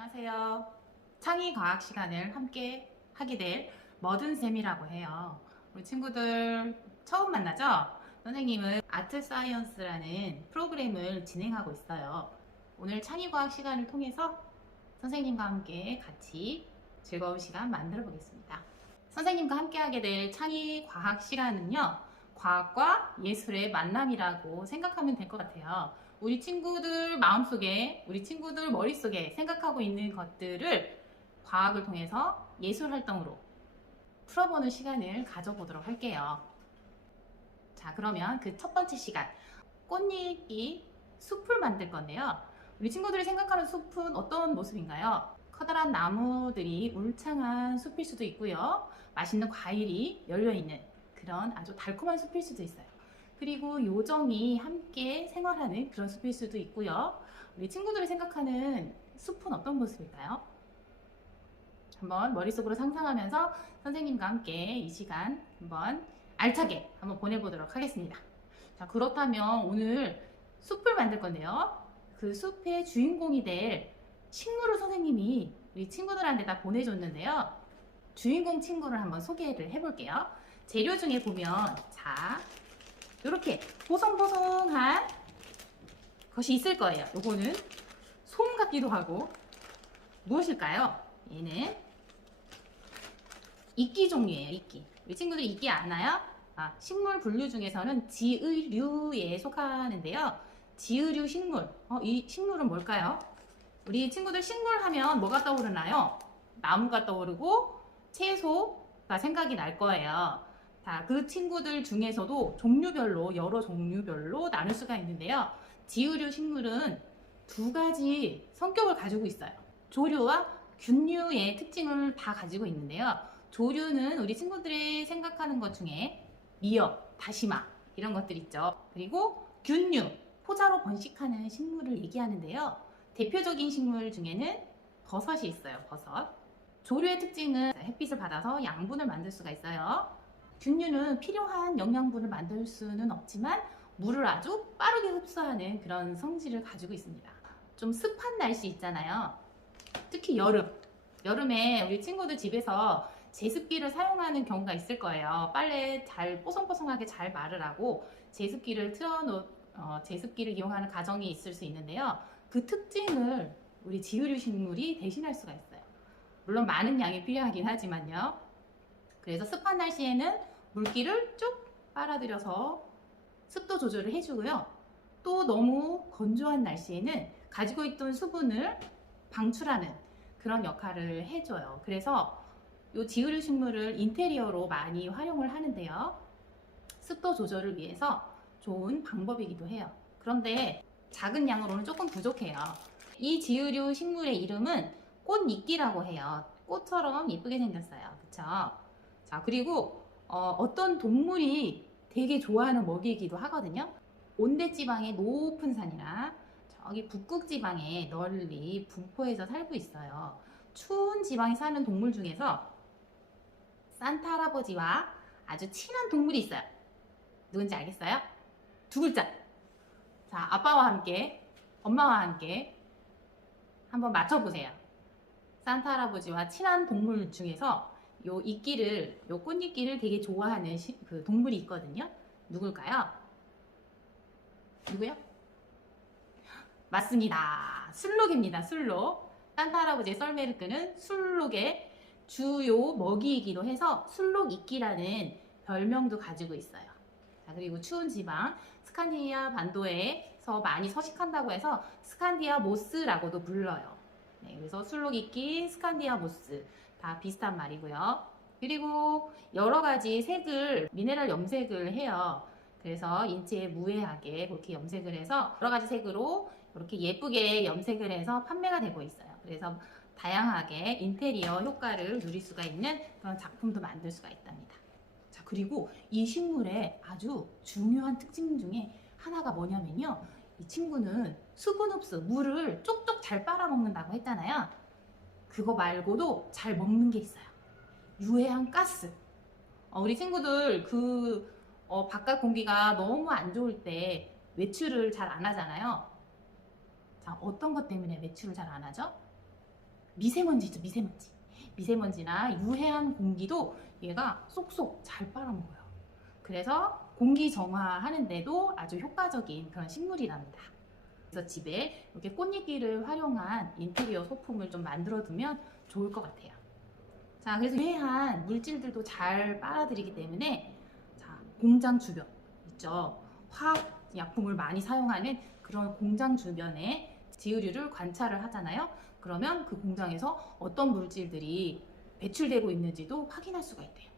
안녕하세요. 창의 과학 시간을 함께 하게 될 머든쌤이라고 해요. 우리 친구들 처음 만나죠? 선생님은 아트 사이언스라는 프로그램을 진행하고 있어요. 오늘 창의 과학 시간을 통해서 선생님과 함께 같이 즐거운 시간 만들어 보겠습니다. 선생님과 함께 하게 될 창의 과학 시간은요. 과학과 예술의 만남이라고 생각하면 될 것 같아요. 우리 친구들 마음속에, 우리 친구들 머릿속에 생각하고 있는 것들을 과학을 통해서 예술 활동으로 풀어보는 시간을 가져보도록 할게요. 자, 그러면 그 첫 번째 시간, 꽃잎이 숲을 만들 건데요. 우리 친구들이 생각하는 숲은 어떤 모습인가요? 커다란 나무들이 울창한 숲일 수도 있고요. 맛있는 과일이 열려있는 그런 아주 달콤한 숲일 수도 있어요. 그리고 요정이 함께 생활하는 그런 숲일 수도 있고요. 우리 친구들이 생각하는 숲은 어떤 모습일까요? 한번 머릿속으로 상상하면서 선생님과 함께 이 시간 한번 알차게 한번 보내보도록 하겠습니다. 자, 그렇다면 오늘 숲을 만들 건데요. 그 숲의 주인공이 될 식물을 선생님이 우리 친구들한테 다 보내줬는데요. 주인공 친구를 한번 소개를 해볼게요. 재료 중에 보면, 자, 이렇게 보송보송한 것이 있을 거예요. 요거는 솜 같기도 하고, 무엇일까요? 얘는 이끼 종류예요, 이끼. 우리 친구들이 이끼 아나요? 아, 식물 분류 중에서는 지의류에 속하는데요. 지의류 식물. 어, 이 식물은 뭘까요? 우리 친구들 식물 하면 뭐가 떠오르나요? 나무가 떠오르고 채소가 생각이 날 거예요. 자, 그 친구들 중에서도 종류별로 여러 종류별로 나눌 수가 있는데요. 지의류 식물은 두 가지 성격을 가지고 있어요. 조류와 균류의 특징을 다 가지고 있는데요. 조류는 우리 친구들이 생각하는 것 중에 미역, 다시마 이런 것들 있죠. 그리고 균류, 포자로 번식하는 식물을 얘기하는데요. 대표적인 식물 중에는 버섯이 있어요. 버섯. 조류의 특징은 햇빛을 받아서 양분을 만들 수가 있어요. 균류는 필요한 영양분을 만들 수는 없지만 물을 아주 빠르게 흡수하는 그런 성질을 가지고 있습니다. 좀 습한 날씨 있잖아요. 특히 여름. 여름에 우리 친구들 집에서 제습기를 사용하는 경우가 있을 거예요. 빨래 잘 뽀송뽀송하게 잘 마르라고 제습기를 틀어놓, 어, 제습기를 이용하는 가정이 있을 수 있는데요. 그 특징을 우리 지의류 식물이 대신할 수가 있어요. 물론 많은 양이 필요하긴 하지만요. 그래서 습한 날씨에는 물기를 쭉 빨아들여서 습도 조절을 해주고요. 또 너무 건조한 날씨에는 가지고 있던 수분을 방출하는 그런 역할을 해줘요. 그래서 이 지의류 식물을 인테리어로 많이 활용을 하는데요. 습도 조절을 위해서 좋은 방법이기도 해요. 그런데 작은 양으로는 조금 부족해요. 이 지의류 식물의 이름은 꽃이끼라고 해요. 꽃처럼 예쁘게 생겼어요. 그쵸? 자, 그리고 어, 떤 동물이 되게 좋아하는 먹이이기도 하거든요. 온대 지방의 높은 산이라 저기 북극 지방에 널리 분포해서 살고 있어요. 추운 지방에 사는 동물 중에서 산타 할아버지와 아주 친한 동물이 있어요. 누군지 알겠어요? 두 글자. 자, 아빠와 함께, 엄마와 함께 한번 맞춰보세요. 산타 할아버지와 친한 동물 중에서 요 이끼를, 요 꽃이끼를 되게 좋아하는 시- 그 동물이 있거든요. 누굴까요? 누구요? 맞습니다. 술록입니다. 술록. 산타 할아버지의 썰매를 술록의 주요 먹이이기도 해서 술록 이끼라는 별명도 가지고 있어요. 자, 그리고 추운 지방 스칸디아 반도에서 많이 서식한다고 해서 스칸디아 모스라고도 불러요. 네, 그래서 술록 이끼, 스칸디아 모스 다 비슷한 말이고요. 그리고 여러 가지 색을 미네랄 염색을 해요. 그래서 인체에 무해하게 그렇게 염색을 해서 여러 가지 색으로 이렇게 예쁘게 염색을 해서 판매가 되고 있어요. 그래서 다양하게 인테리어 효과를 누릴 수가 있는 그런 작품도 만들 수가 있답니다. 자, 그리고 이 식물의 아주 중요한 특징 중에 하나가 뭐냐면요. 이 친구는 수분 흡수, 물을 쪽쪽 잘 빨아먹는다고 했잖아요. 그거 말고도 잘 먹는 게 있어요. 유해한 가스. 어, 우리 친구들 그 어, 바깥 공기가 너무 안 좋을 때 외출을 잘 안 하잖아요. 자, 어떤 것 때문에 외출을 잘 안 하죠? 미세먼지 있죠, 미세먼지. 미세먼지나 유해한 공기도 얘가 쏙쏙 잘 빨아먹어요. 그래서 공기 정화하는데도 아주 효과적인 그런 식물이랍니다. 그래서 집에 이렇게 꽃잎기를 활용한 인테리어 소품을 좀 만들어 두면 좋을 것 같아요. 자, 그래서 유해한 물질들도 잘 빨아들이기 때문에 자, 공장 주변 있죠. 화학 약품을 많이 사용하는 그런 공장 주변에 지으류를 관찰을 하잖아요. 그러면 그 공장에서 어떤 물질들이 배출되고 있는지도 확인할 수가 있대요.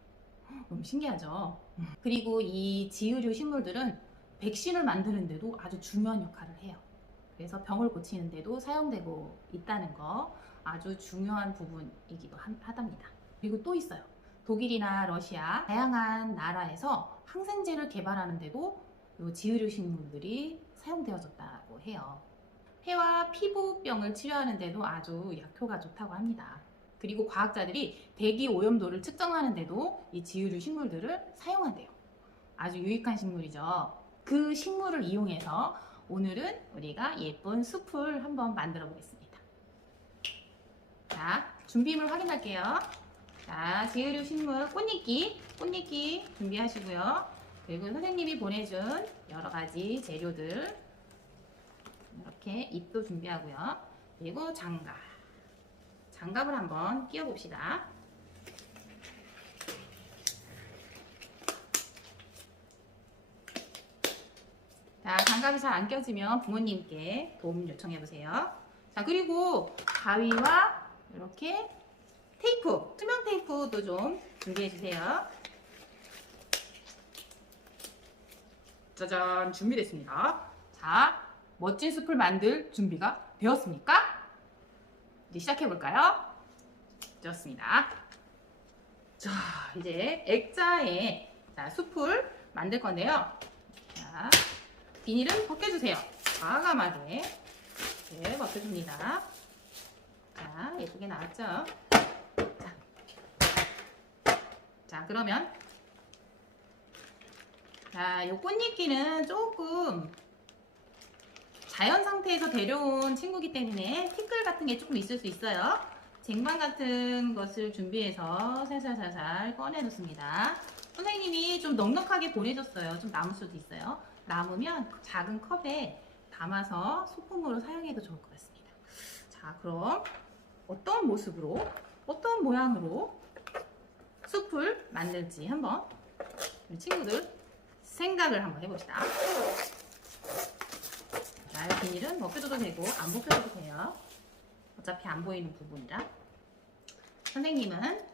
너무 신기하죠? 그리고 이 지으류 식물들은 백신을 만드는데도 아주 중요한 역할을 해요. 그래서 병을 고치는데도 사용되고 있다는 거 아주 중요한 부분이기도 한- 하답니다. 그리고 또 있어요. 독일이나 러시아 다양한 나라에서 항생제를 개발하는데도 이 지으류 식물들이 사용되어졌다고 해요. 폐와 피부병을 치료하는데도 아주 약효가 좋다고 합니다. 그리고 과학자들이 대기 오염도를 측정하는데도 이 지으류 식물들을 사용한대요. 아주 유익한 식물이죠. 그 식물을 이용해서 오늘은 우리가 예쁜 숲을 한번 만들어 보겠습니다. 자, 준비물 확인할게요. 자, 지으류 식물 꽃잎기, 꽃잎기 준비하시고요. 그리고 선생님이 보내준 여러 가지 재료들 이렇게 잎도 준비하고요. 그리고 장갑. 장갑을 한번 끼워 봅시다. 자, 장갑이 잘 안 껴지면 부모님께 도움 요청해 보세요. 자, 그리고 가위와 이렇게 테이프, 투명 테이프도 좀 준비해 주세요. 짜잔, 준비됐습니다. 자, 멋진 숲을 만들 준비가 되었습니까? 이제 시작해 볼까요? 좋습니다. 자, 이제 액자에 자, 숲을 만들 건데요. 자, 비닐은 벗겨주세요. 과감하게 이렇게 벗겨줍니다. 자, 예쁘게 나왔죠? 자, 자 그러면 자, 요 꽃잎기는 조금 자연 상태에서 데려온 친구기 때문에 티끌 같은 게 조금 있을 수 있어요. 쟁반 같은 것을 준비해서 살살살살 꺼내 놓습니다. 선생님이 좀 넉넉하게 보내줬어요. 좀 남을 수도 있어요. 남으면 작은 컵에 담아서 소품으로 사용해도 좋을 것 같습니다. 자, 그럼 어떤 모습으로, 어떤 모양으로 숲을 만들지 한번 우리 친구들 생각을 한번 해봅시다. 자, 이 비닐은 벗겨줘도 되고 안 벗겨줘도 돼요. 어차피 안 보이는 부분이라. 선생님은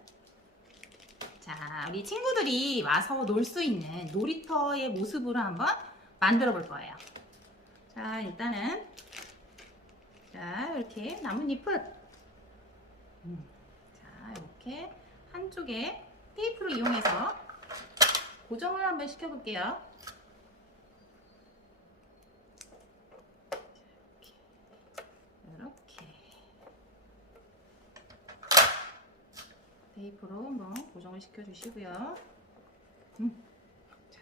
자, 우리 친구들이 와서 놀 수 있는 놀이터의 모습으로 한번 만들어 볼 거예요. 자, 일단은 자, 이렇게 나뭇잎을 음, 자, 이렇게 한쪽에 테이프를 이용해서 고정을 한번 시켜 볼게요. 이렇게 테이프로 한번 고정을 시켜 주시고요. 음, 자,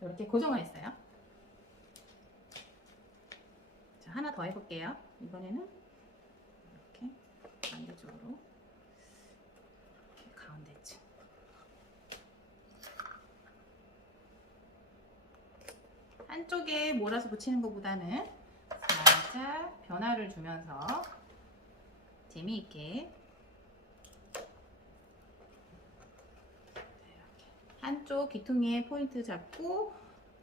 이렇게 고정을 했어요. 자, 하나 더 해볼게요. 이번에는 이렇게 반대쪽으로 이렇게 가운데쯤. 한쪽에 몰아서 붙이는 것보다는 살짝 변화를 주면서 재미있게 이렇게 한쪽 귀퉁이에 포인트 잡고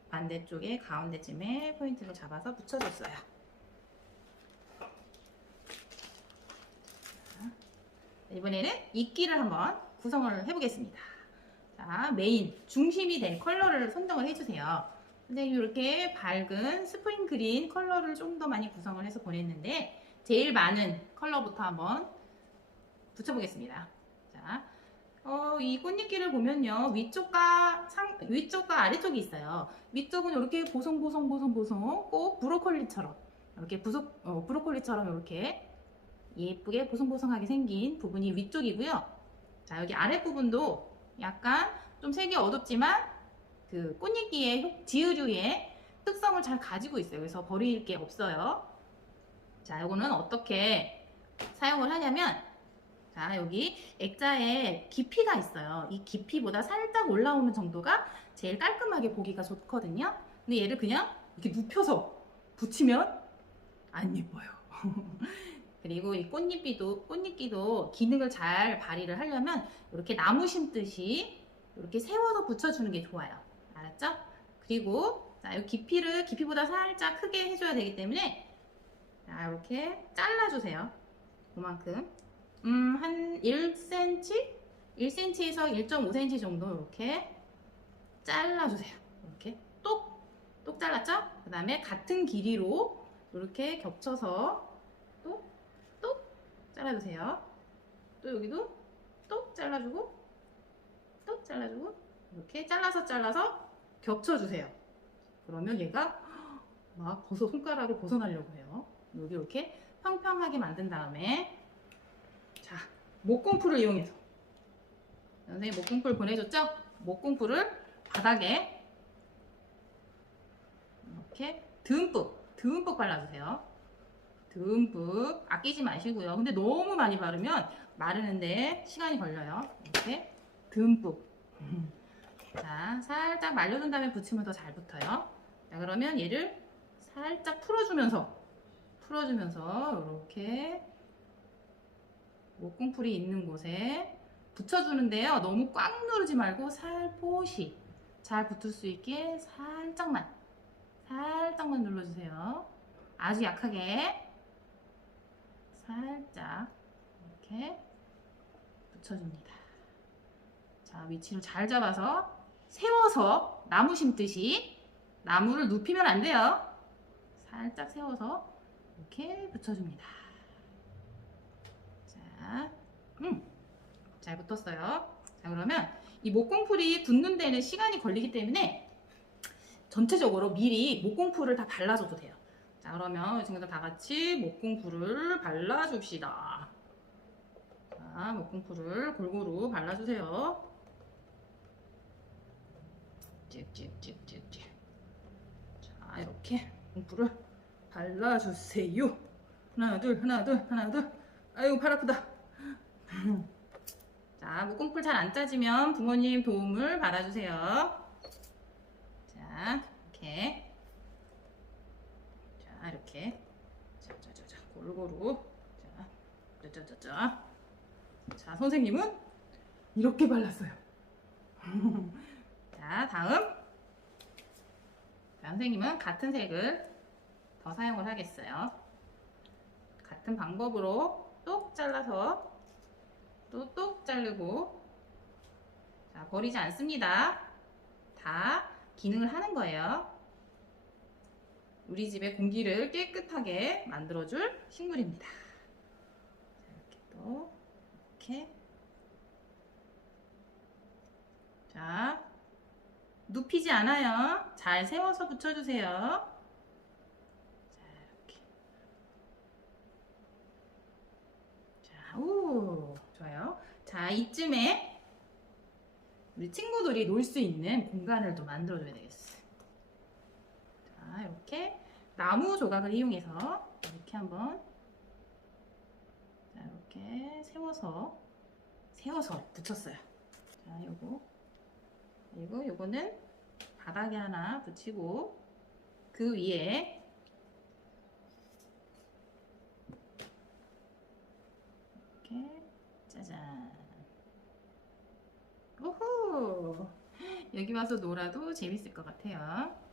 반대쪽에 가운데쯤에 포인트를 잡아서 붙여줬어요. 자, 이번에는 이끼를 한번 구성을 해보겠습니다. 자, 메인 중심이 될 컬러를 선정을 해주세요. 선생님 이렇게 밝은 스프링 그린 컬러를 좀 더 많이 구성을 해서 보냈는데 제일 많은 컬러부터 한번 붙여보겠습니다. 자, 어, 이 꽃잎기를 보면요 위쪽과 상, 위쪽과 아래쪽이 있어요. 위쪽은 이렇게 보송보송보송보송 꼭 브로콜리처럼 이렇게 부속 어, 브로콜리처럼 이렇게 예쁘게 보송보송하게 생긴 부분이 위쪽이고요. 자 여기 아랫 부분도 약간 좀 색이 어둡지만 그 꽃잎기의 효- 지으류의 특성을 잘 가지고 있어요. 그래서 버릴 게 없어요. 자, 이거는 어떻게 사용을 하냐면 자, 여기 액자에 깊이가 있어요. 이 깊이보다 살짝 올라오는 정도가 제일 깔끔하게 보기가 좋거든요. 근데 얘를 그냥 이렇게 눕혀서 붙이면 안 예뻐요. 그리고 이 꽃잎이도, 꽃잎기도 기능을 잘 발휘를 하려면 이렇게 나무 심듯이 이렇게 세워서 붙여주는 게 좋아요. 알았죠? 그리고 자, 이 깊이를 깊이보다 살짝 크게 해줘야 되기 때문에 자, 이렇게 잘라주세요. 그만큼. 음, 한 1cm? 1cm에서 1.5cm 정도 이렇게 잘라주세요. 이렇게 똑, 똑 잘랐죠? 그 다음에 같은 길이로 이렇게 겹쳐서 잘라주세요. 또 여기도 똑 잘라주고, 똑 잘라주고, 이렇게 잘라서 잘라서 겹쳐주세요. 그러면 얘가 막 벗어 손가락을 벗어나려고 해요. 여기 이렇게 평평하게 만든 다음에 자 목공풀을 이용해서 선생님 목공풀 보내줬죠? 목공풀을 바닥에 이렇게 듬뿍 듬뿍 발라주세요. 듬뿍 아끼지 마시고요. 근데 너무 많이 바르면 마르는데 시간이 걸려요. 이렇게 듬뿍 자 살짝 말려둔 다음에 붙이면 더 잘 붙어요. 자 그러면 얘를 살짝 풀어주면서 풀어주면서 이렇게 목공풀이 있는 곳에 붙여주는데요. 너무 꽉 누르지 말고 살포시 잘 붙을 수 있게 살짝만 살짝만 눌러주세요. 아주 약하게 살짝 이렇게 붙여줍니다. 자 위치를 잘 잡아서 세워서 나무 심듯이 나무를 눕히면 안 돼요. 살짝 세워서 이렇게 붙여줍니다. 자, 음, 잘 붙었어요. 자, 그러면 이 목공풀이 굳는 데는 시간이 걸리기 때문에 전체적으로 미리 목공풀을 다 발라줘도 돼요. 자, 그러면 친구들 다 같이 목공풀을 발라줍시다. 자, 목공풀을 골고루 발라주세요. 찍찍찍찍찍. 자, 이렇게 목공풀을 발라주세요. 하나, 둘, 하나, 둘, 하나, 둘. 아이고, 팔 아프다. 자, 목공풀 잘 안 짜지면 부모님 도움을 받아주세요. 자, 이렇게. 자, 이렇게. 자, 자, 자, 자, 골고루. 자, 자, 자, 자, 자. 자, 선생님은 이렇게 발랐어요. 자, 다음. 자, 선생님은 같은 색을 더 사용을 하겠어요. 같은 방법으로 똑 잘라서 또 똑 자르고 자, 버리지 않습니다. 다 기능을 하는 거예요. 우리 집의 공기를 깨끗하게 만들어줄 식물입니다. 자, 이렇게 또 이렇게 자 눕히지 않아요. 잘 세워서 붙여주세요. 자 이렇게 자, 오, 좋아요. 자, 이쯤에 우리 친구들이 놀 수 있는 공간을 또 만들어줘야 되겠어요. 자, 이렇게 나무 조각을 이용해서 이렇게 한번 자, 이렇게 세워서 세워서 붙였어요. 자, 요거 그리고 요거는 바닥에 하나 붙이고 그 위에 이렇게 짜잔. 우후! 여기 와서 놀아도 재밌을 것 같아요.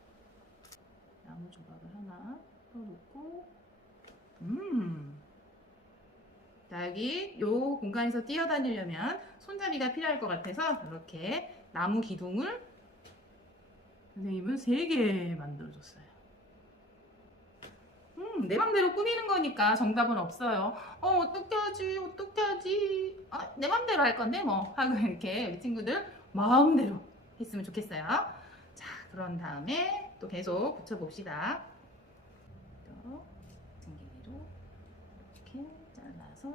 나무 조각을 하나 떠놓고, 음. 자, 여기 요 공간에서 뛰어다니려면 손잡이가 필요할 것 같아서 이렇게 나무 기둥을 선생님은 세개 만들어줬어요. 음, 내 맘대로 꾸미는 거니까 정답은 없어요. 어, 어떻게 하지? 어떻게 하지? 아, 내 맘대로 할 건데 뭐 하고 이렇게 우리 친구들 마음대로 했으면 좋겠어요. 자, 그런 다음에 또 계속 붙여봅시다. 또 등기로 이렇게 잘라서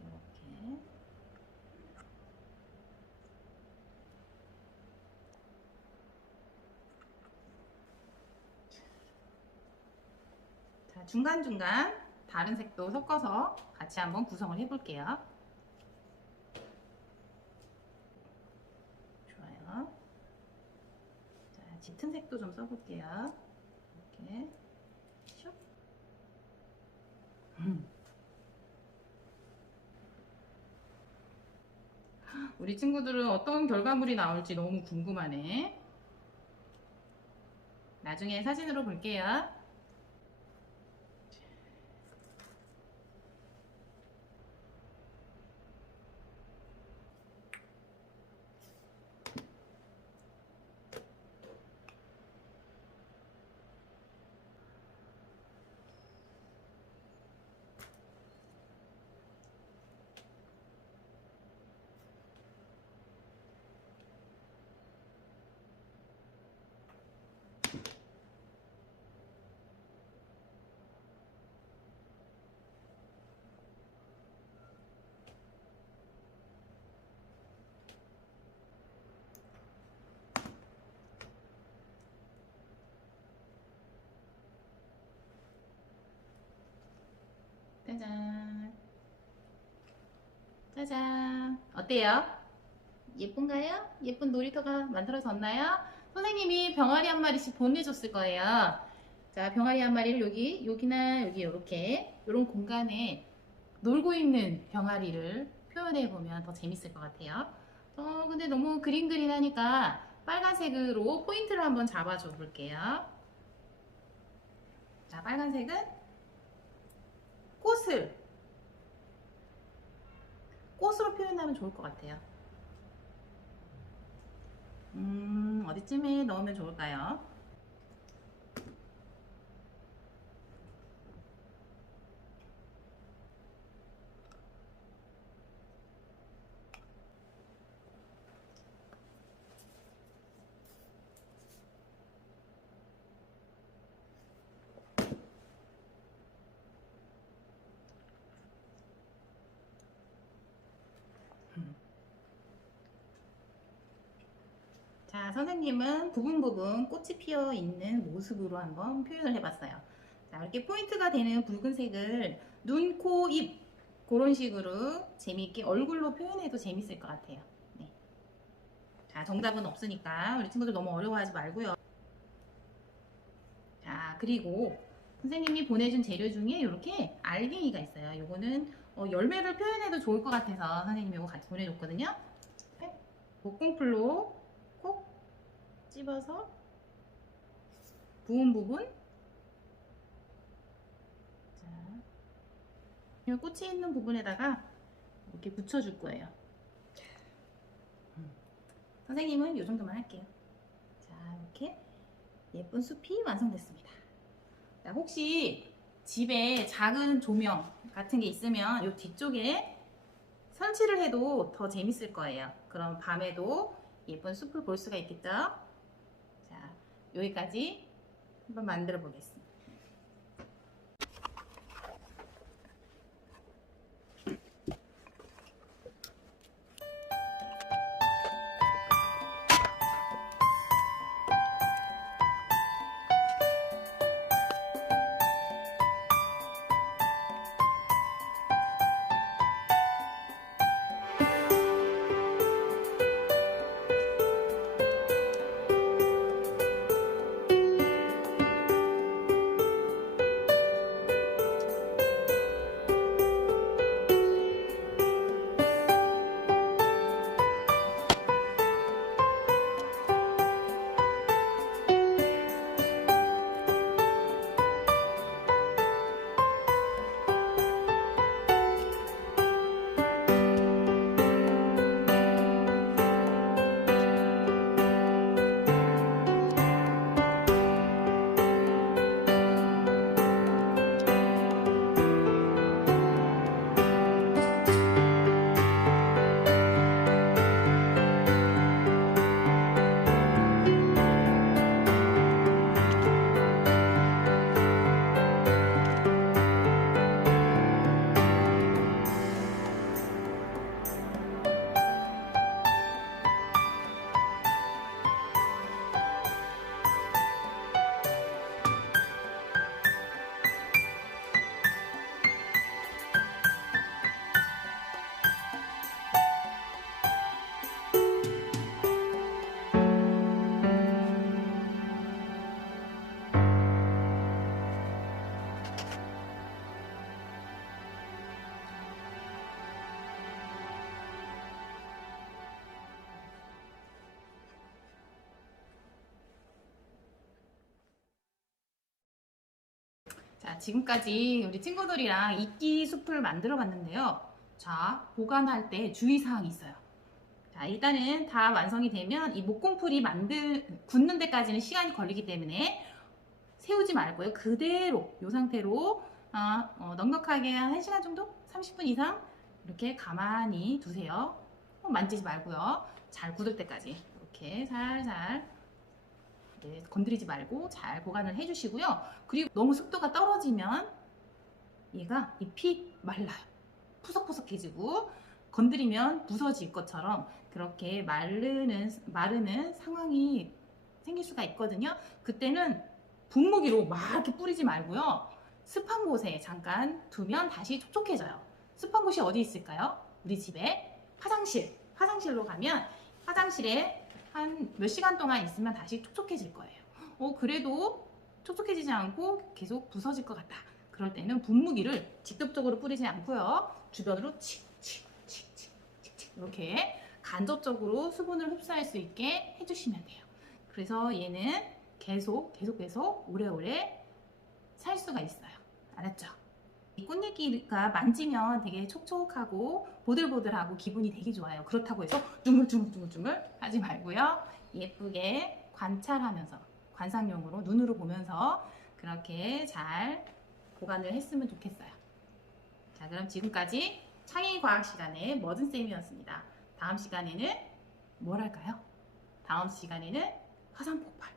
이렇게 자, 중간중간 다른 색도 섞어서 같이 한번 구성을 해볼게요. 자, 짙은 색도 좀 써볼게요. 이렇게. 슉. 음. 우리 친구들은 어떤 결과물이 나올지 너무 궁금하네. 나중에 사진으로 볼게요. 짜잔. 짜잔. 어때요? 예쁜가요? 예쁜 놀이터가 만들어졌나요? 선생님이 병아리 한 마리씩 보내줬을 거예요. 자, 병아리 한 마리를 여기, 여기나 여기 이렇게 이런 공간에 놀고 있는 병아리를 표현해 보면 더 재밌을 것 같아요. 어, 근데 너무 그린 그린 하니까 빨간색으로 포인트를 한번 잡아줘 볼게요. 자, 빨간색은 꽃을 꽃으로 표현하면 좋을 것 같아요. 음, 어디쯤에 넣으면 좋을까요? 자, 선생님은 부분 부분 꽃이 피어 있는 모습으로 한번 표현을 해봤어요. 자, 이렇게 포인트가 되는 붉은색을 눈, 코, 입 그런 식으로 재미있게 얼굴로 표현해도 재밌을 것 같아요. 네. 자, 정답은 없으니까 우리 친구들 너무 어려워하지 말고요. 자, 그리고 선생님이 보내준 재료 중에 이렇게 알갱이가 있어요. 요거는 어, 열매를 표현해도 좋을 것 같아서 선생님이 이거 같이 보내줬거든요. 네. 목공풀로 콕 찝어서 부은 부분 자, 이 꽃이 있는 부분에다가 이렇게 붙여줄 거예요. 음. 선생님은 이 정도만 할게요. 자, 이렇게 예쁜 숲이 완성됐습니다. 자, 혹시 집에 작은 조명 같은 게 있으면 이 뒤쪽에 설치를 해도 더 재밌을 거예요. 그럼 밤에도 예쁜 숲을 볼 수가 있겠죠? 자, 여기까지 한번 만들어 보겠습니다. 자, 지금까지 우리 친구들이랑 이끼 숲을 만들어 봤는데요. 자, 보관할 때 주의사항이 있어요. 자, 일단은 다 완성이 되면 이 목공풀이 만들, 굳는 데까지는 시간이 걸리기 때문에 세우지 말고요. 그대로, 이 상태로, 아, 어, 넉넉하게 한 1시간 정도? 30분 이상? 이렇게 가만히 두세요. 어, 만지지 말고요. 잘 굳을 때까지. 이렇게 살살. 네, 건드리지 말고 잘 보관을 해주시고요. 그리고 너무 습도가 떨어지면 얘가 잎이 말라요. 푸석푸석해지고 건드리면 부서질 것처럼 그렇게 마르는 마르는 상황이 생길 수가 있거든요. 그때는 분무기로 막 이렇게 뿌리지 말고요. 습한 곳에 잠깐 두면 다시 촉촉해져요. 습한 곳이 어디 있을까요? 우리 집에 화장실. 화장실로 가면 화장실에 한 몇 시간 동안 있으면 다시 촉촉해질 거예요. 어, 그래도 촉촉해지지 않고 계속 부서질 것 같다. 그럴 때는 분무기를 직접적으로 뿌리지 않고요. 주변으로 칙칙칙칙칙 이렇게 간접적으로 수분을 흡수할 수 있게 해주시면 돼요. 그래서 얘는 계속 계속 계속 오래오래 살 수가 있어요. 알았죠? 이 꽃잎이가 만지면 되게 촉촉하고 보들보들하고 기분이 되게 좋아요. 그렇다고 해서 둥글둥글둥글둥글 하지 말고요. 예쁘게 관찰하면서 관상용으로 눈으로 보면서 그렇게 잘 보관을 했으면 좋겠어요. 자, 그럼 지금까지 창의 과학 시간의 머든 쌤이었습니다. 다음 시간에는 뭘 할까요? 다음 시간에는 화산 폭발을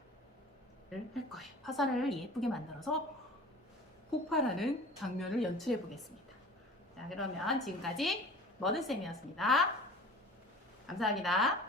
할 거예요. 화산을 예쁘게 만들어서 폭발하는 장면을 연출해 보겠습니다. 자, 그러면 지금까지 머든 쌤이었습니다. 감사합니다.